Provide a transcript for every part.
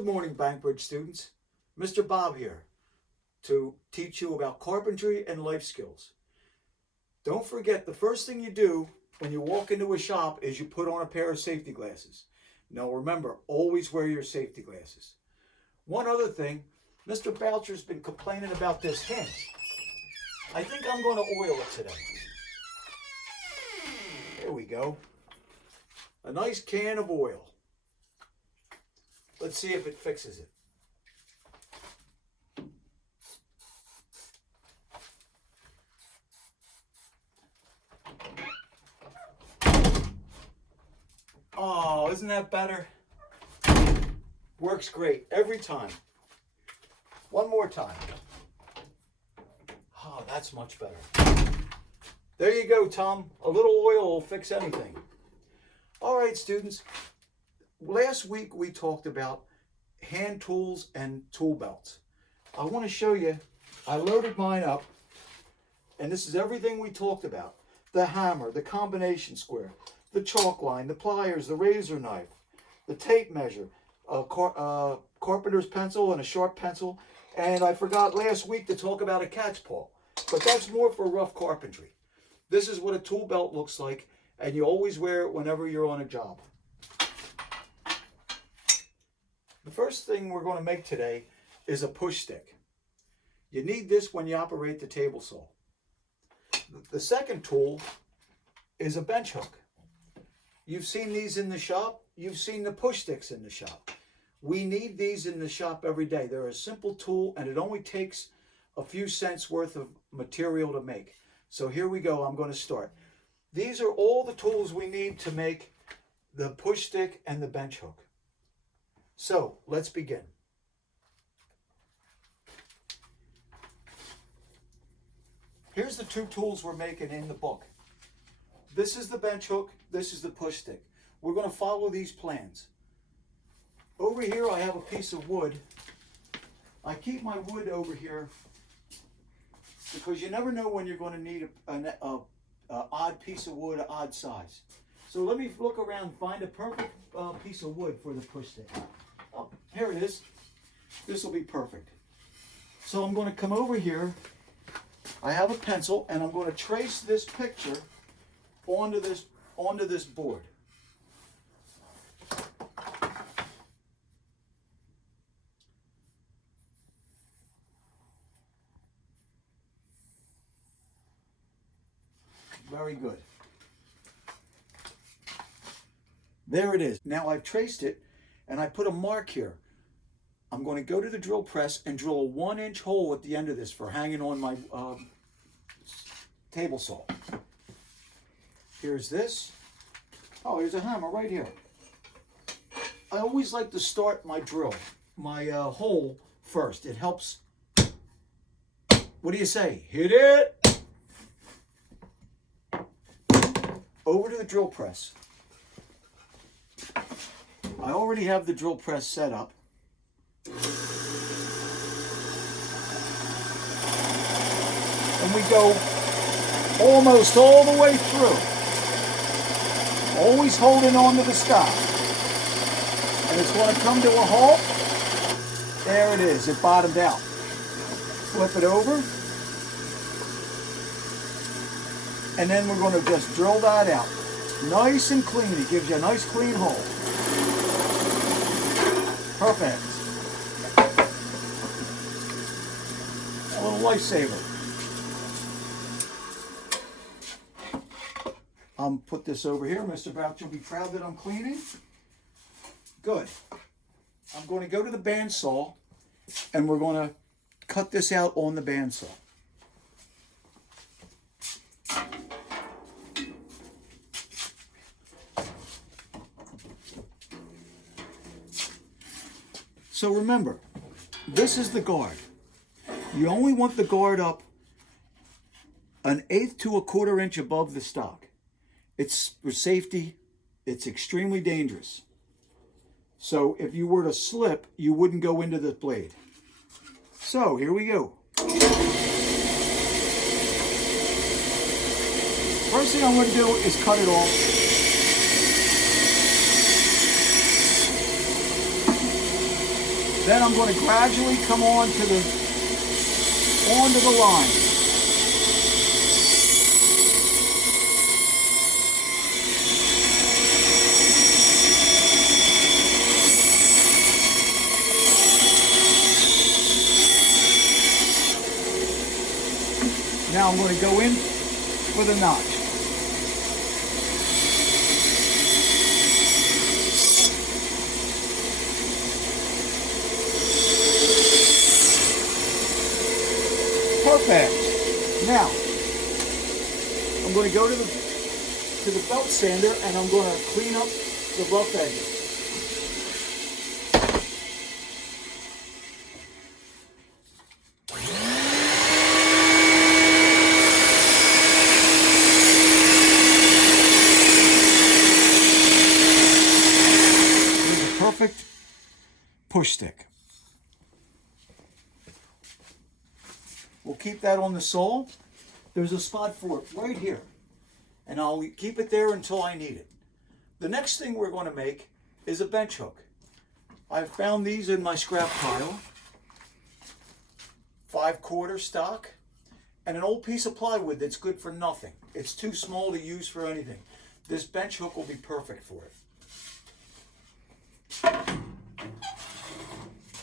Good morning, Bankbridge students. Mr. Bob here to teach you about carpentry and life skills. Don't forget, the first thing you do when you walk into a shop is you put on a pair of safety glasses. Now remember, always wear your safety glasses. One other thing, Mr. Boucher's been complaining about this hinge. I think I'm going to oil it today. There we go. A nice can of oil. Let's see if it fixes it. Oh, isn't that better? Works great every time. One more time. Oh, that's much better. There you go, Tom. A little oil will fix anything. All right, students. Last week we talked about hand tools and tool belts. I want to show you, I loaded mine up, and this is everything we talked about. The hammer, the combination square, the chalk line, the pliers, the razor knife, the tape measure, a carpenter's pencil and a sharp pencil, and I forgot last week to talk about a cat's paw, but that's more for rough carpentry. This is what a tool belt looks like, and you always wear it whenever you're on a job. The first thing we're going to make today is a push stick. You need this when you operate the table saw. The second tool is a bench hook. You've seen these in the shop. You've seen the push sticks in the shop. We need these in the shop every day. They're a simple tool and it only takes a few cents worth of material to make. So here we go. I'm going to start. These are all the tools we need to make the push stick and the bench hook. So let's begin. Here's the two tools we're making in the book. This is the bench hook, this is the push stick. We're going to follow these plans. Over here I have a piece of wood. I keep my wood over here because you never know when you're going to need an odd piece of wood, an odd size. So let me look around and find a perfect piece of wood for the push stick. Oh, here it is. This will be perfect. So I'm going to come over here. I have a pencil and I'm going to trace this picture onto this board. Very good. There it is. Now I've traced it and I put a mark here. I'm going to go to the drill press and drill a 1-inch hole at the end of this for hanging on my table saw. Here's this. Oh, here's a hammer right here. I always like to start my drill, my hole first. It helps. What do you say? Hit it! Over to the drill press. I already have the drill press set up. And we go almost all the way through. Always holding on to the stop. And it's going to come to a halt. There it is. It bottomed out. Flip it over. And then we're going to just drill that out. Nice and clean. It gives you a nice clean hole. Perfect. A little lifesaver. Put this over here. Mr. Boucher will be proud that I'm cleaning. Good. I'm going to go to the bandsaw and we're going to cut this out on the bandsaw. So remember, this is the guard. You only want the guard up 1/8 to 1/4 inch above the stock. It's for safety. It's extremely dangerous. So if you were to slip, you wouldn't go into the blade. So here we go. First thing I'm going to do is cut it off. Then I'm going to gradually come onto the line. Now I'm going to go in for the notch. Perfect. Now I'm going to go to the belt sander and I'm going to clean up the rough edges. Perfect push stick. We'll keep that on the sole. There's a spot for it right here. And I'll keep it there until I need it. The next thing we're going to make is a bench hook. I've found these in my scrap pile. 5/4 stock. And an old piece of plywood that's good for nothing. It's too small to use for anything. This bench hook will be perfect for it.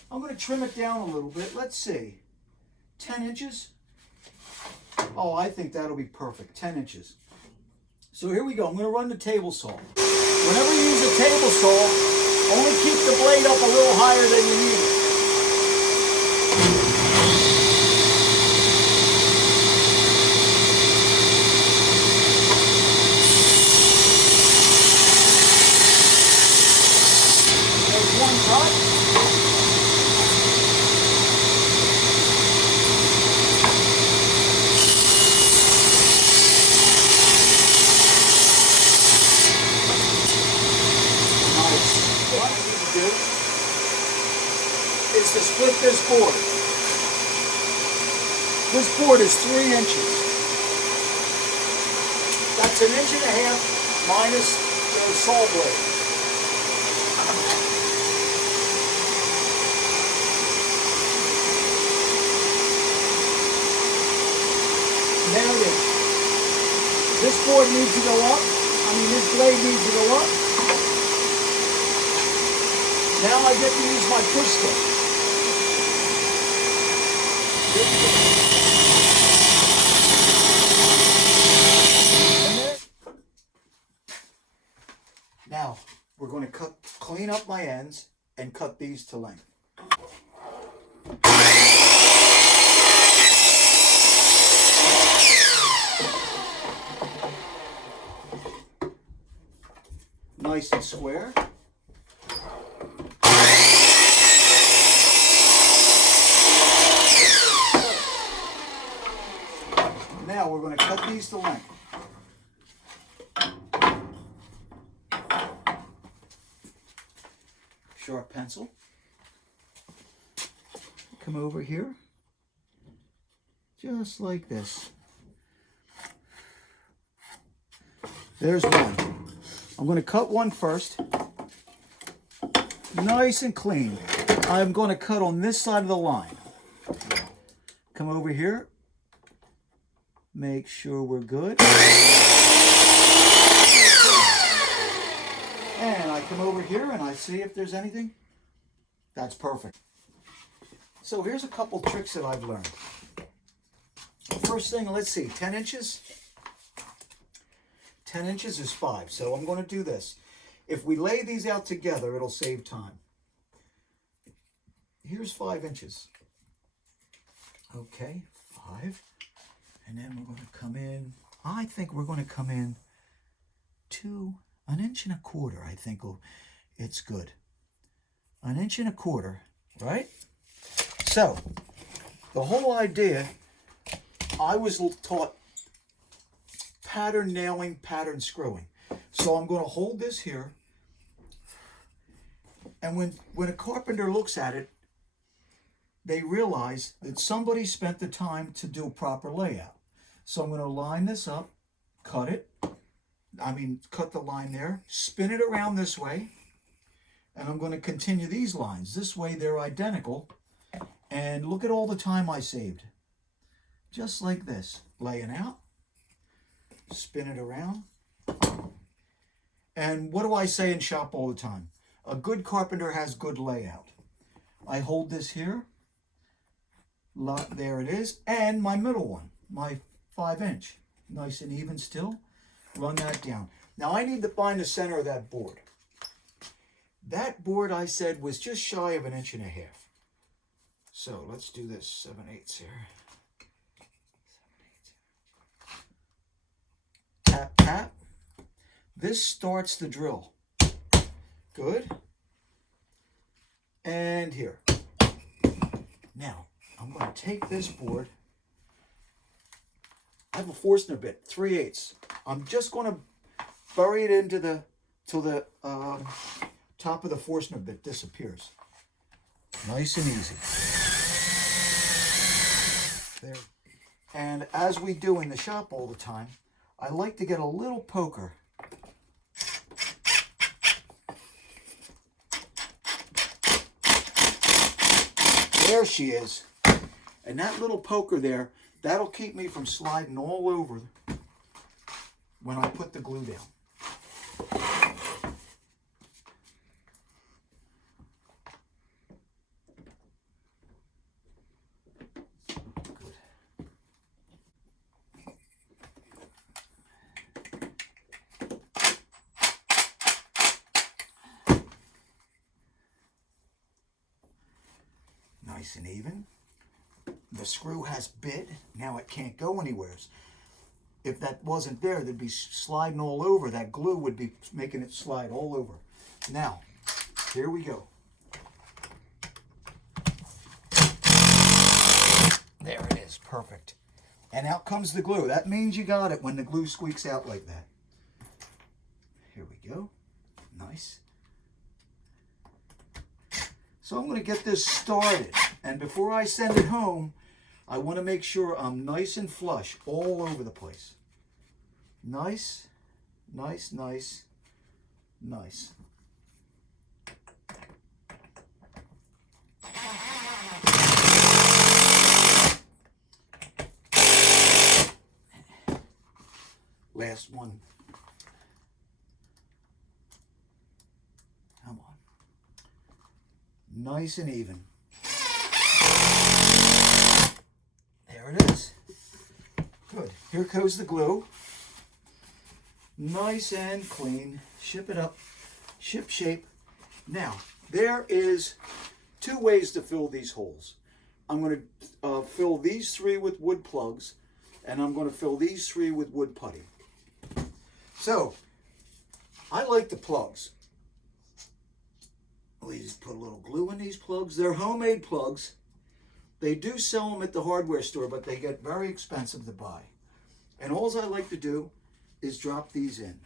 I'm going to trim it down a little bit. Let's see. 10 inches? Oh, I think that'll be perfect. 10 inches. So here we go. I'm going to run the table saw. Whenever you use a table saw, only keep the blade up a little higher than you need it. There's one cut. Is to split this board. This board is 3 inches. That's 1.5 inches minus the saw blade. Now this board needs to go up. This blade needs to go up. Now I get to use my push stick. Now we're going to clean up my ends and cut these to length. Nice and square. Now we're going to cut these to length. Sharp pencil. Come over here. Just like this. There's one. I'm going to cut one first. Nice and clean. I'm going to cut on this side of the line. Come over here. Make sure we're good. And I come over here and I see if there's anything. That's perfect. So here's a couple tricks that I've learned. First thing, let's see, 10 inches. 10 inches is 5. So I'm going to do this. If we lay these out together, it'll save time. Here's 5 inches. Okay, 5. And then we're going to come in, I think we're going to come in to 1.25 inches. I think it's good. 1.25 inches, right? So, the whole idea, I was taught pattern nailing, pattern screwing. So I'm going to hold this here. And when a carpenter looks at it, they realize that somebody spent the time to do a proper layout. So I'm going to line this up, cut it. Cut the line there, spin it around this way, And I'm going to continue these lines. This way they're identical. And look at all the time I saved. Just like this. Laying out. Spin it around. And what do I say in shop all the time? A good carpenter has good layout. I hold this here. There it is. And my middle one. My 5-inch. Nice and even still. Run that down. Now I need to find the center of that board. That board I said was just shy of 1.5 inches. So let's do this 7/8 here. 7/8. Tap, tap. This starts the drill. Good. And here. Now, I'm going to take this board. I have a Forstner bit, 3/8. I'm just going to bury it into till the top of the Forstner bit disappears. Nice and easy. There. And as we do in the shop all the time, I like to get a little poker. There she is. And that little poker there, that'll keep me from sliding all over when I put the glue down. Good. Nice and even. The screw has bit. Now it can't go anywhere. If that wasn't there, they'd be sliding all over. That glue would be making it slide all over. Now, here we go. There it is. Perfect. And out comes the glue. That means you got it when the glue squeaks out like that. Here we go. Nice. So I'm going to get this started. And before I send it home, I want to make sure I'm nice and flush all over the place. Nice, nice, nice, nice. Last one. Come on. Nice and even. There it is. Good. Here goes the glue. Nice and clean. Ship it up. Ship shape. Now, there is 2 ways to fill these holes. I'm going to fill these 3 with wood plugs, and I'm going to fill these 3 with wood putty. So, I like the plugs. We just put a little glue in these plugs. They're homemade plugs. They do sell them at the hardware store, but they get very expensive to buy. And all I like to do is drop these in.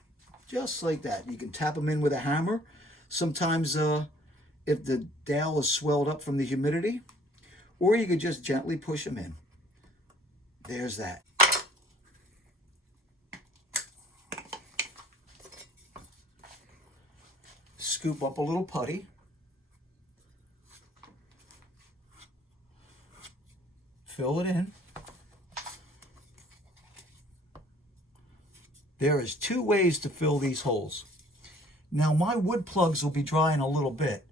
Just like that. You can tap them in with a hammer. Sometimes if the dowel is swelled up from the humidity, or you could just gently push them in. There's that. Scoop up a little putty. Fill it in. There is 2 ways to fill these holes. Now my wood plugs will be drying a little bit.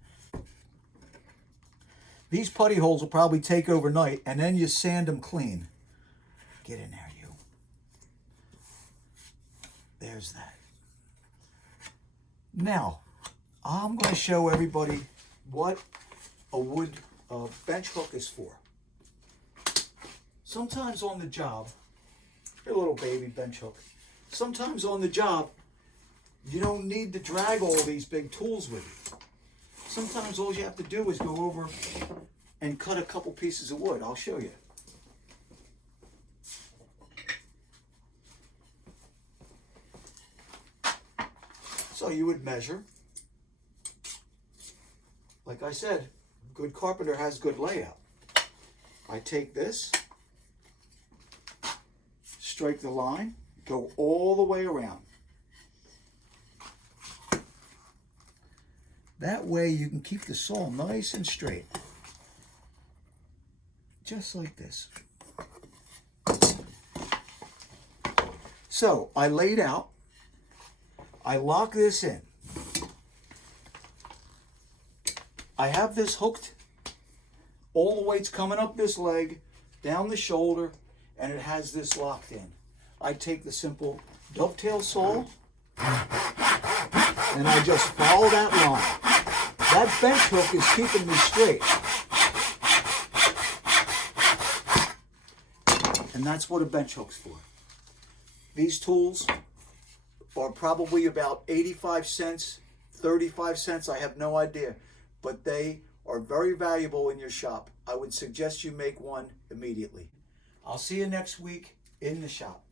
These putty holes will probably take overnight, and then you sand them clean. Get in there, you. There's that. Now, I'm going to show everybody what a wood bench hook is for. Sometimes on the job, a little baby bench hook. Sometimes on the job, you don't need to drag all these big tools with you. Sometimes all you have to do is go over and cut a couple pieces of wood. I'll show you. So you would measure. Like I said, good carpenter has good layout. I take this, strike the line, go all the way around. That way you can keep the saw nice and straight. Just like this. So I laid out, I lock this in. I have this hooked, all the weight's coming up this leg, down the shoulder, and it has this locked in. I take the simple dovetail saw, and I just follow that line. That bench hook is keeping me straight. And that's what a bench hook's for. These tools are probably about 85 cents, 35 cents, I have no idea. But they are very valuable in your shop. I would suggest you make one immediately. I'll see you next week in the shop.